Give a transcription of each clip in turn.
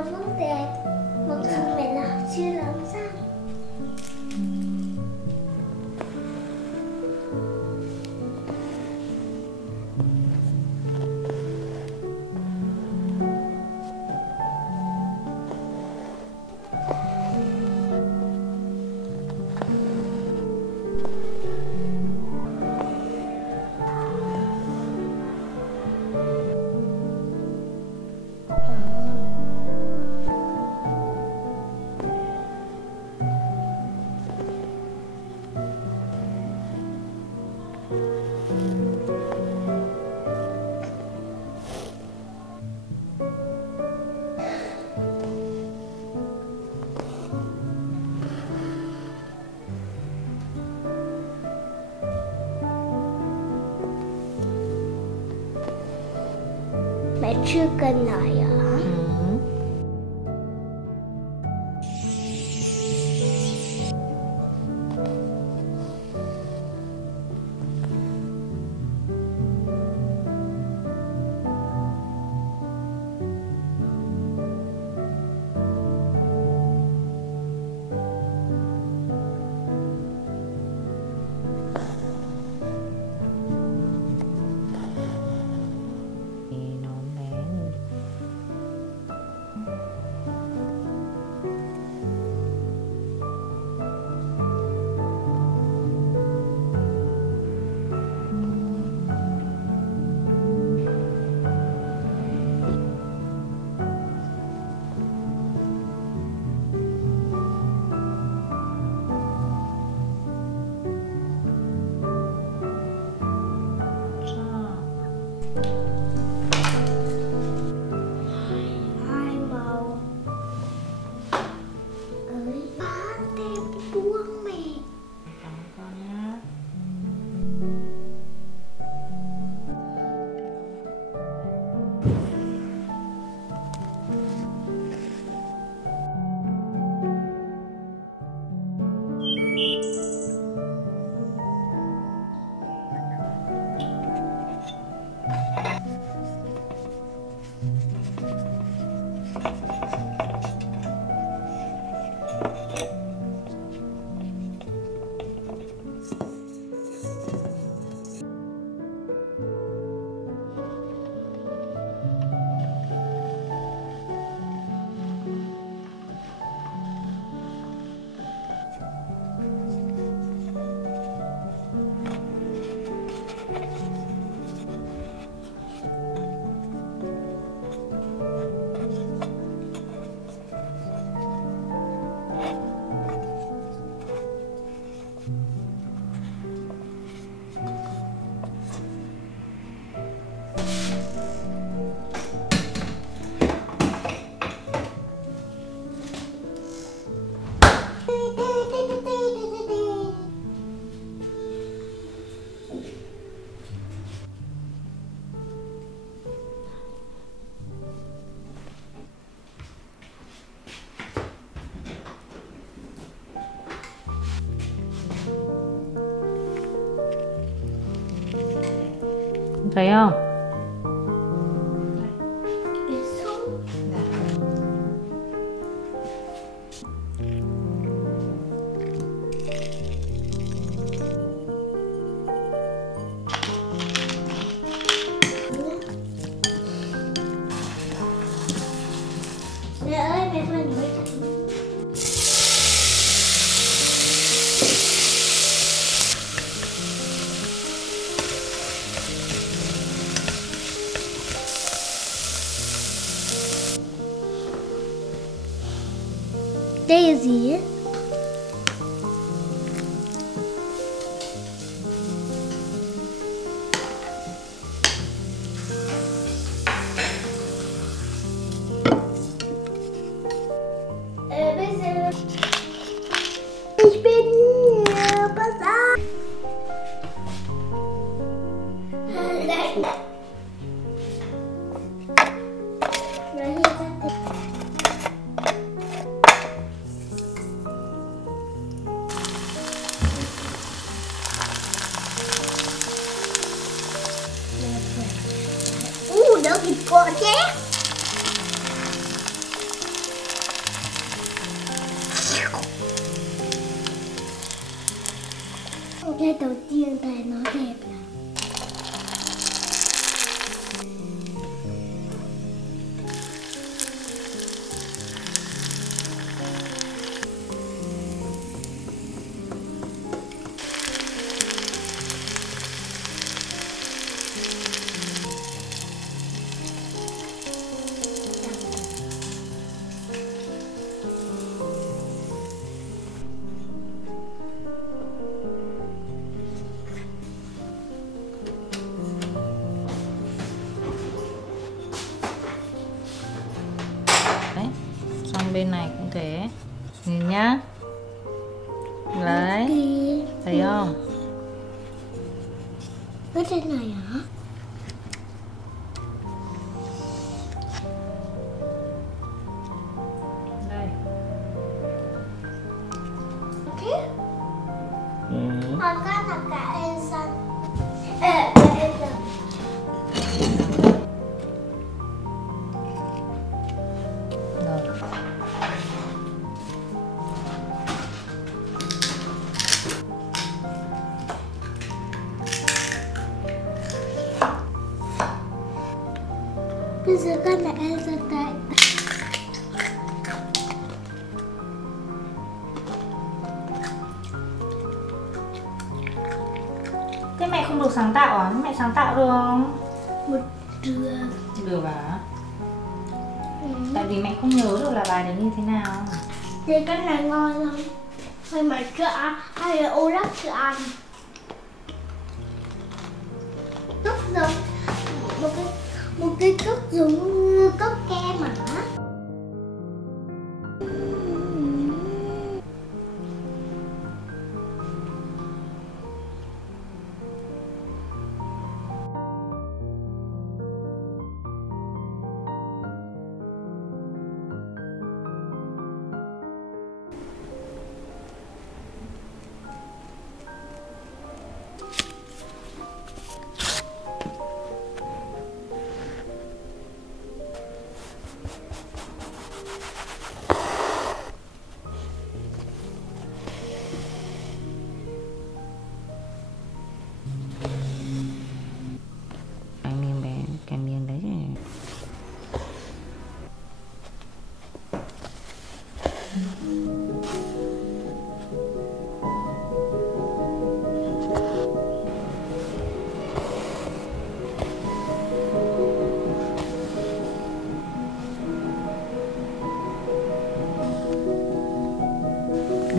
màu rất đẹp. Mặc dù mẹ là chưa làm xong. Mẹ chưa cần nói ạ. Thấy không? Mẹ ơi, mẹ phải nói cho. Đây là gì ấy? Ich bin hier, pass auf! Cái đầu tiên thầy nó đẹp là đấy, xong bên này cũng thế, nhìn nhá, đấy, thấy không? cái trên này hả? Đây. Thế? Còn con là cả Elsa. Elsa. Rồi. Bây giờ con là Elsa tại Thế mẹ không được sáng tạo à? Mẹ sáng tạo được không? một trường. Được à? Tại vì mẹ không nhớ được là bài đấy như thế nào. Thì cái này ngon không? Hay mà chưa ăn, hay là Olaf chưa ăn. Cốc giống một cái cốc giống như cốc kem mà. Cái miếng đấy thì...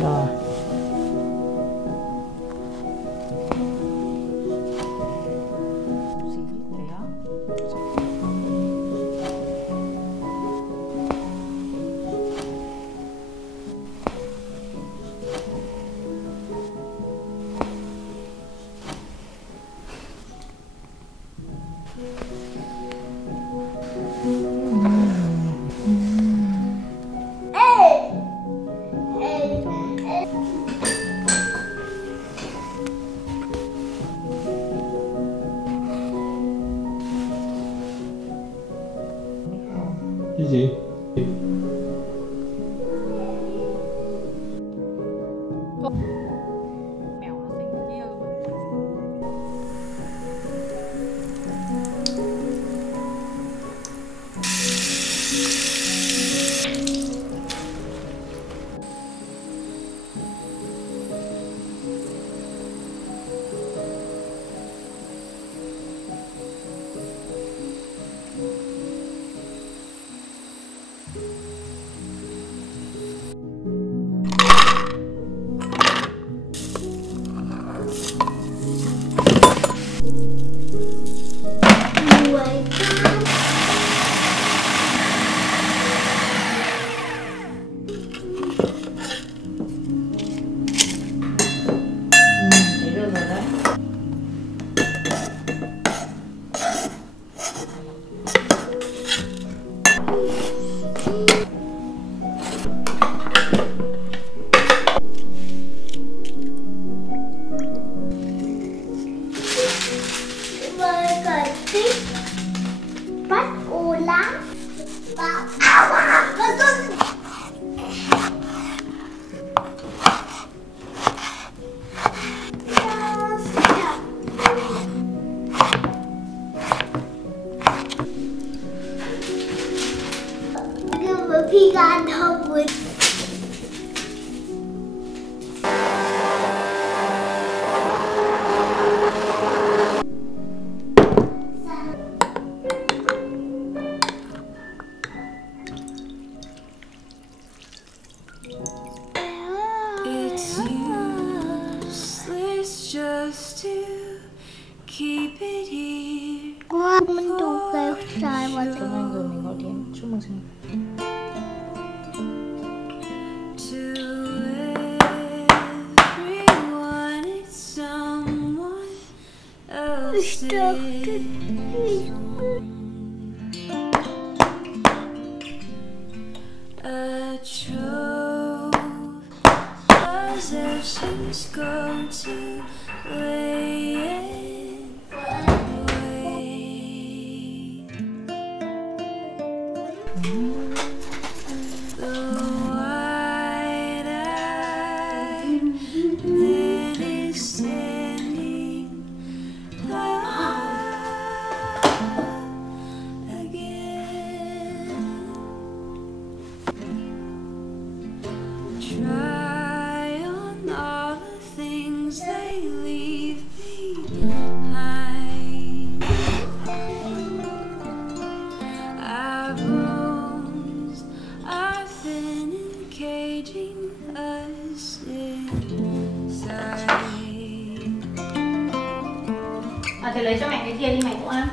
Rồi. Cái gì? Mèo nó xinh kia. Thế được rồi đấy. với Piga đâu với It's useless just to keep it here. wow, mình đủ kêu sai vào Tiếng Anh rồi mình gọi điện chúc mừng sinh nhật. To everyone, it's someone else's. A trove possessions go to lay it away. The wide-eyed man is standing up again. Try on all the things they leave behind. Our bones are thin and caging us inside. Thì lấy cho mẹ cái kia đi, mẹ cũng ăn.